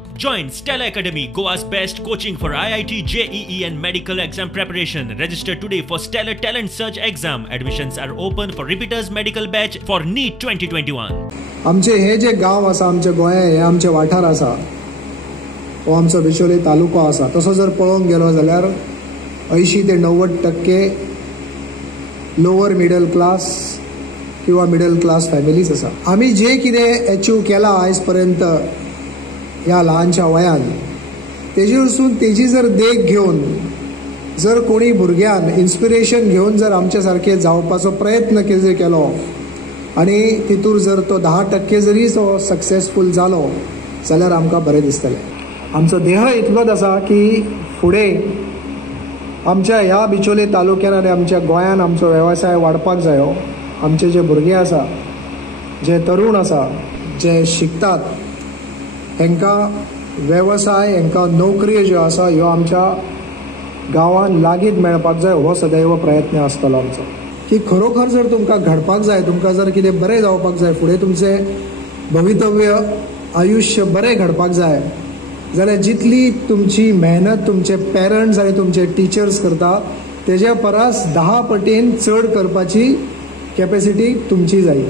Join Stella Academy, Goa's best coaching for IIT, JEE and medical exam preparation. Register today for Stellar Talent Search exam. Admissions are open for repeaters medical batch for NEET 2021. आमचे हे जे गाव आसा, आमचे गोंया हे आमचे वाठार आसा, हो आमचो बिचोले तालुको आसा, तसो जर पळोवंक गेलो जाल्यार 80 ते 90% लोअर मिडल क्लास किंवा मिडल क्लास फॅमिलीज आसा. आमी जे कितें अचीव केला आयज पर्यंत ह्या ल्हानशा वयान, तेजी वरसून तेजी जर देख घेवन जर कोणी भुरग्यान इन्स्पिरेशन घेवन जर आमच्या सारखे जावपाचो प्रयत्न केलो आनी तितूर जर तो 10% जरी तो सक्सेसफूल जालो जाल्यार आमकां बरें दिसतलें. आमचो देह इतलोच आसा की फुडें आमच्या ह्या बिचोले तालुक्यान आनी आमच्या गोंयान आमचो वेवसाय वाडपाक जायो. आमचे जे भुरगे आसा, जे तरुण आसा, जे शिकतात, हेंकां वेवसाय, हेंकां नोकऱ्यो ज्यो आसा ह्यो आमच्या गांवांत लागीत मेळपाक जाय. हो सदैव प्रयत्न आसतलो आमचो की खरोखर जर तुमकां घडपाक जाय, तुमकां जर कितें बरें जावपाक जाय, फुडें तुमचें भवितव्य आयुश्य बरें घडपाक जाय जाल्यार जितली तुमची मेहनत तुमचे पेरंट्स आनी तुमचे टिचर्स करता तेज्या परस 10 पटीन चड करपाची कॅपेसिटी तुमची जाय.